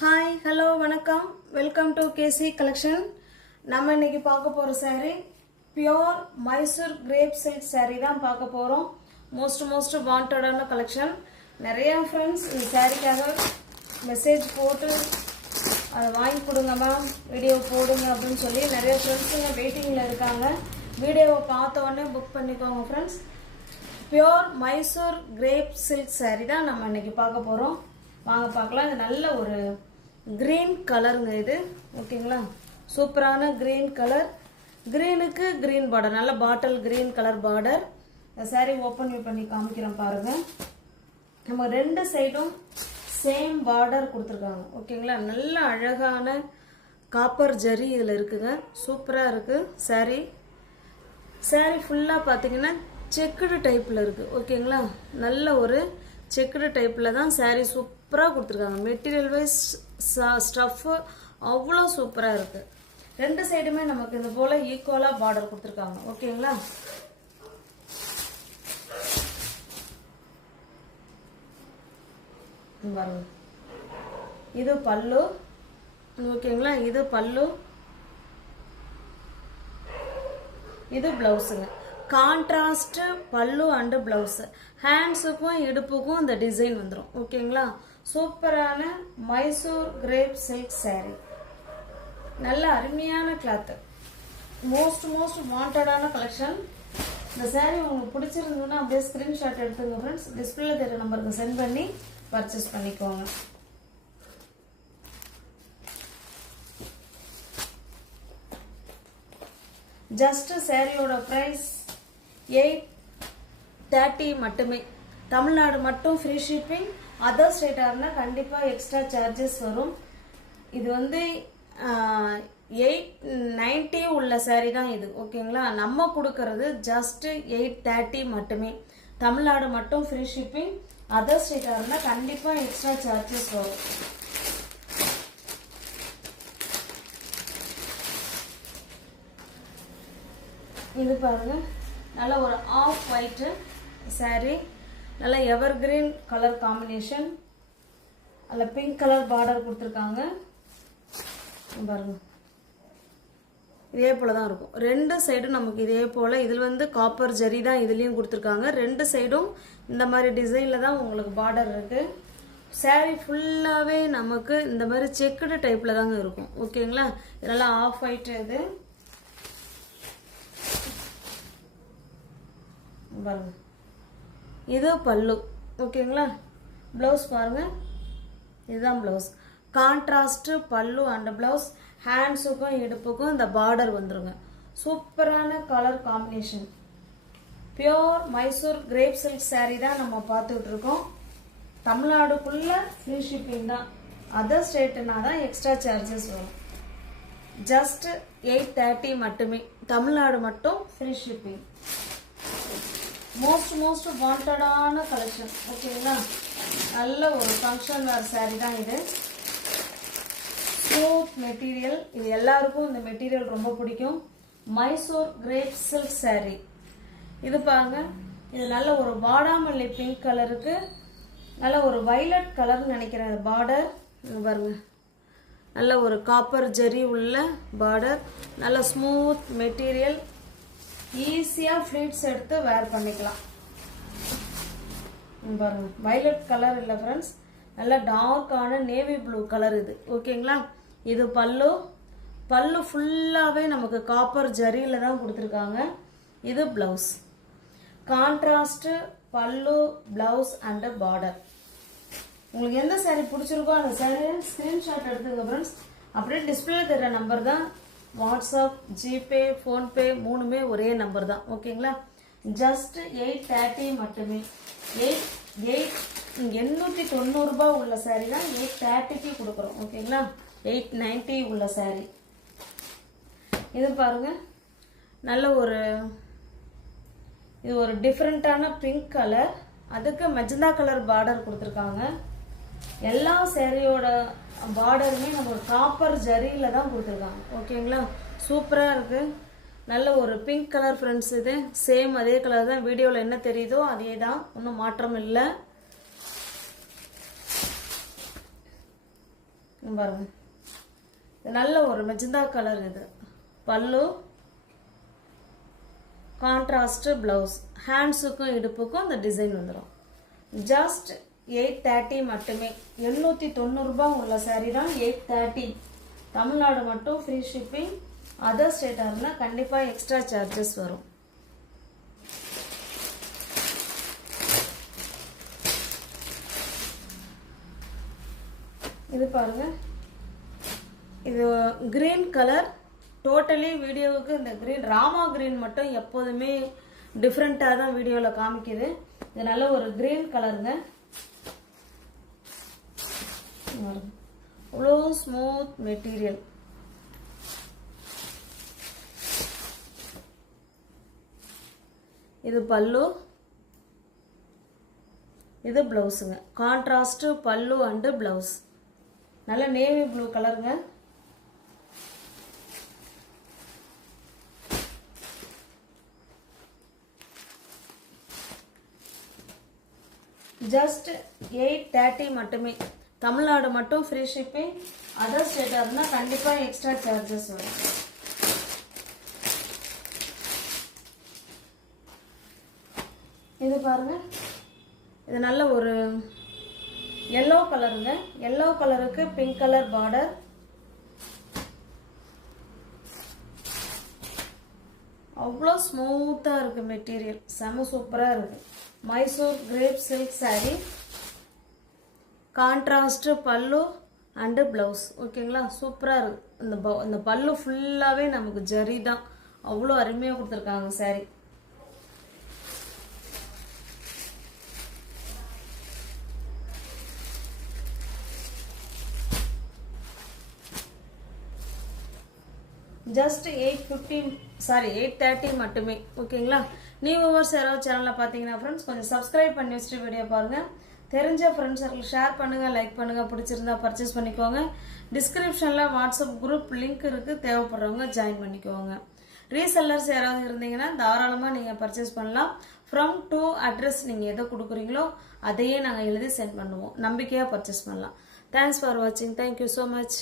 Hi hello வணக்கம் welcome to K C collection. நம்ம இன்னைக்கு பார்க்க போகிற saree pure Mysore crepe silk saree தான் பார்க்க போகிறோம். மோஸ்ட் வாண்டடான கலெக்ஷன். நிறைய ஃப்ரெண்ட்ஸ் இந்த சாரீக்காக மெசேஜ் போட்டு அதை வாங்கி கொடுங்க மேம், வீடியோ போடுங்க அப்படின்னு சொல்லி நிறைய ஃப்ரெண்ட்ஸுங்க வெயிட்டிங்கில் இருக்காங்க. வீடியோவை பார்த்த உடனே புக் பண்ணிக்கோங்க friends. Pure Mysore crepe silk saree தான் நம்ம இன்னைக்கு பார்க்க போகிறோம். வாங்க பார்க்கலாம். இது நல்ல ஒரு கிரீன் கலருங்க இது, ஓகேங்களா? சூப்பரான கிரீன் கலர், கிரீனுக்கு கிரீன் பார்டர், நல்ல பாட்டில் கிரீன் கலர் பார்டர். இந்த சாரீ ஓப்பன் பண்ணி காமிக்கிறேன் பாருங்க. நம்ம ரெண்டு சைடும் சேம் பார்டர் கொடுத்துருக்காங்க, ஓகேங்களா? நல்ல அழகான காப்பர் ஜரி இதில் இருக்குங்க. சூப்பராக இருக்குது சாரீ. சாரீ ஃபுல்லாக பார்த்தீங்கன்னா செக்குடு டைப்பில் இருக்குது, ஓகேங்களா? நல்ல ஒரு செக்குடு டைப்பில் தான் சாரீ சூப்பராக கொடுத்துருக்காங்க. மெட்டீரியல் வைஸ் ஸ்டஃப்பு அவ்வளோ சூப்பராக இருக்குது. ரெண்டு சைடுமே நமக்கு இந்த போல் ஈக்குவலாக பார்டர் கொடுத்துருக்காங்க, ஓகேங்களா? பாருங்க, இது பல்லு, ஓகேங்களா? இது பல்லு, இது பிளவுஸுங்க. கான்ட்ராஸ்ட் பல்லு அண்டு பிளவுஸ். ஹேண்ட்ஸுக்கும் இடுப்புக்கும் இந்த டிசைன் வந்துடும், ஓகேங்களா? சூப்பரான மைசூர் கிரேப் சில்க் சாரீ. நல்ல அருமையான கிளாத்து. மோஸ்ட் வாண்டடான கலெக்ஷன். இந்த சாரீ உங்களுக்கு பிடிச்சிருந்ததுன்னா அப்படியே ஸ்கிரீன்ஷாட் எடுத்துங்க ஃப்ரெண்ட்ஸ். டிஸ்பிளேல தெரிய நம்பருக்கு சென்ட் பண்ணி பர்ச்சேஸ் பண்ணிக்கோங்க. ஜஸ்ட் சாரியோட ப்ரைஸ் 830 மட்டுமே. தமிழ்நாடு மட்டும் ஃப்ரீ ஷிப்பிங். அதர் ஸ்டேட்டாக இருந்தால் கண்டிப்பாக எக்ஸ்ட்ரா சார்ஜஸ் வரும். இது வந்து 890 உள்ள சாரீ தான் இது, ஓகேங்களா? நம்ம கொடுக்கறது ஜஸ்ட் 830 மட்டுமே. தமிழ்நாடு மட்டும் ஃப்ரீ ஷிப்பிங். அதர் ஸ்டேட்டாக இருந்தால் கண்டிப்பாக எக்ஸ்ட்ரா சார்ஜஸ் வரும். இது பாருங்க, நல்ல ஒரு ஆஃப் ஒயிட்டு சாரீ. நல்ல எவர் கிரீன் கலர் காம்பினேஷன். அதில் பிங்க் கலர் பார்டர் கொடுத்துருக்காங்க பாருங்க. இதே போல தான் இருக்கும். ரெண்டு சைடும் நமக்கு இதே போல். இதில் வந்து காப்பர் ஜரி தான் இதுலேயும் கொடுத்துருக்காங்க. ரெண்டு சைடும் இந்த மாதிரி டிசைனில் தான் உங்களுக்கு பார்டர் இருக்குது. சாரீ ஃபுல்லாகவே நமக்கு இந்த மாதிரி செக்குடு டைப்பில் தாங்க இருக்கும், ஓகேங்களா? இதெல்லாம் ஆஃப் ஒயிட். இது பாருங்க, இது பல்லு, ஓகேங்களா? பிளவுஸ் பாருங்க, இதுதான் பிளவுஸ். கான்ட்ராஸ்ட் பல்லு அண்ட் பிளவுஸ். ஹேண்ட்ஸுக்கும் இடுப்புக்கும் இந்த பார்டர் வந்துருங்க. சூப்பரான colour combination. Pure Mysore crepe silk sari தான் நம்ம பார்த்துட்டு இருக்கோம். தமிழ்நாடுக்குள்ள ஃப்ரீ ஷிப்பிங் தான். அதர் ஸ்டேட்னா தான் எக்ஸ்ட்ரா சார்ஜஸ் வரும். ஜஸ்ட் 830 மட்டுமே. தமிழ்நாடு மட்டும் ஃப்ரீ ஷிப்பிங். மோஸ்ட் வாண்டடான கலெக்ஷன், ஓகேங்களா? நல்ல ஒரு ஃபங்க்ஷன் வேர் சாரீ தான் இது. Smooth material. இது எல்லாருக்கும் இந்த மெட்டீரியல் ரொம்ப பிடிக்கும். Mysore crepe silk sari. இது பாருங்க, இது நல்ல ஒரு வாடாமல்லி பிங்க் கலருக்கு நல்ல ஒரு வைலட் கலர்னு நினைக்கிறேன் பார்டர். பாருங்க, நல்ல ஒரு காப்பர் ஜரி உள்ள பார்டர். நல்ல ஸ்மூத் மெட்டீரியல். ஈஸியாக ஃப்ளீட்ஸ் எடுத்து வேர் பண்ணிக்கலாம். பாருங்க, வைலட் கலர் இல்லை ஃப்ரெண்ட்ஸ், நல்ல டார்க்கான நேவி ப்ளூ கலர் இது, ஓகேங்களா? இது பல்லு. பல்லு ஃபுல்லாகவே நமக்கு காப்பர் ஜரியில் தான் கொடுத்துருக்காங்க. இது பிளவுஸ். கான்ட்ராஸ்ட் பல்லு, பிளவுஸ் அண்ட் பார்டர். உங்களுக்கு எந்த சாரீ பிடிச்சிருக்கோ அந்த சாரீ ஸ்க்ரீன்ஷாட் எடுத்துங்க ஃப்ரெண்ட்ஸ். அப்படியே டிஸ்பிளே தர நம்பர் தான். வாட்ஸ்அப், ஜிபே, ஃபோன்பே மூணுமே ஒரே நம்பர் தான், ஓகேங்களா? ஜஸ்ட் 830 மட்டுமே. 890 ரூபாய் உள்ள சாரீ தான் 830க்கு கொடுக்குறோம், ஓகேங்களா? 890 உள்ள சாரீ. இது பாருங்க, நல்ல ஒரு இது ஒரு டிஃப்ரெண்ட்டான பிங்க் கலர். அதுக்கு மெஜந்தா கலர் பார்டர் கொடுத்துருக்காங்க. எல்லா சாரியோட பார்டருமே நம்ம காப்பர் ஜரியில் தான் கொடுத்துருக்காங்க, ஓகேங்களா? சூப்பராக இருக்குது. நல்ல ஒரு பிங்க் கலர் ஃப்ரெண்ட்ஸ். இது சேம் அதே கலர் தான். வீடியோவில் என்ன தெரியுதோ அதே தான், ஒன்றும் மாற்றம் இல்லை. பாருங்க, நல்ல ஒரு மெஜந்தா கலர். இது பல்லு, கான்ட்ராஸ்ட் பிளவுஸ். ஹேண்ட்ஸுக்கும் இடுப்புக்கும் இந்த டிசைன் வந்துடும். ஜஸ்ட் 830 மட்டுமே. 890 ரூபாய் உள்ள சாரீ தான் 830. தமிழ்நாடு மட்டும் ஃப்ரீ ஷிப்பிங். அதர் ஸ்டேட்டாக இருந்தால் கண்டிப்பாக எக்ஸ்ட்ரா சார்ஜஸ் வரும். இது பாருங்க, இது கிரீன் கலர். டோட்டலி வீடியோவுக்கு இந்த கிரீன் ராமா கிரீன் மட்டும் எப்போதுமே டிஃப்ரெண்ட்டாக தான் வீடியோவில் காமிக்குது. இது நல்ல ஒரு கிரீன் கலருங்க. அவ்வளோ ஸ்மூத் மெட்டீரியல். இது பல்லு, இது பிளவுஸுங்க. கான்ட்ராஸ்ட் பல்லு அண்டு பிளவுஸ். நல்ல நேவி ப்ளூ கலருங்க. ஜஸ்ட் 830 மட்டுமே. தமிழ்நாடு மட்டும் ஃப்ரீ ஷிப்பிங். அதர் ஸ்டேட்டாக இருந்தால் கண்டிப்பாக எக்ஸ்ட்ரா சார்ஜஸ் வரும். இது பாருங்க, இது நல்ல ஒரு எல்லோ கலருங்க. எல்லோ கலருக்கு பிங்க் கலர் பார்டர். அவ்வளோ ஸ்மூத்தாக இருக்கு மெட்டீரியல். செம சூப்பராக இருக்கு. Mysore crepe silk sari. Contrast பல்லு அண்டு பிளவுஸ். ஓகேங்களா, சூப்பராக இருக்கு. இந்த பல்லு ஃபுல்லாகவே நமக்கு ஜரி தான். அவ்வளோ அருமையாக கொடுத்துருக்காங்க சாரீ. ஜஸ்ட் 830 மட்டுமே. ஓகேங்களா, நியூ வியூவர்ஸ் யாராவது சேனலில் பார்த்தீங்கன்னா ஃப்ரெண்ட்ஸ் கொஞ்சம் சப்ஸ்கிரைப் பண்ணி வச்சுட்டு வீடியோ பாருங்கள். தெரிஞ்ச ஃப்ரெண்ட்ஸ் சர்க்கிள் ஷேர் பண்ணுங்கள், லைக் பண்ணுங்கள். பிடிச்சிருந்தா பர்ச்சேஸ் பண்ணிக்கோங்க. டிஸ்கிரிப்ஷனில் வாட்ஸ்அப் குரூப் லிங்க் இருக்குது. தேவைப்படுறவங்க ஜாயின் பண்ணிக்கோங்க. ரீசெல்லர்ஸ் யாராவது இருந்தீங்கன்னா தாராளமாக நீங்கள் பர்ச்சேஸ் பண்ணலாம். ஃப்ரம் டு அட்ரஸ் நீங்கள் எதை கொடுக்குறீங்களோ அதையே நாங்கள் எழுதி சென்ட் பண்ணுவோம். நம்பிக்கையாக பர்ச்சேஸ் பண்ணலாம். தேங்க்ஸ் ஃபார் வாட்சிங். Thank you so much.